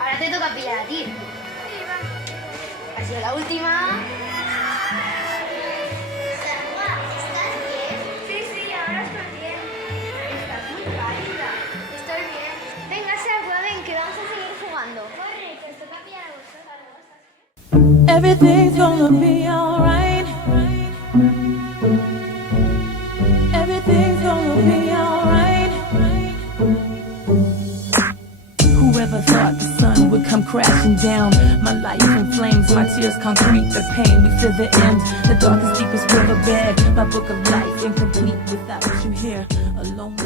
Ahora te toca pillar a ti. ¿Ha sido la última? ¿Estás bien? Sí, ahora estoy bien. Estás muy pálida. Estoy bien. Venga, Sarwa, ven, que vamos a seguir jugando. Corre, que os toca pillar a vosotros. Everything's gonna be alright. Everything's gonna be alright. Whoever thought the sun would come crashing down? My life in flames, my tears concrete the pain. We feel the end, the darkest, deepest riverbed. My book of life incomplete without you here alone.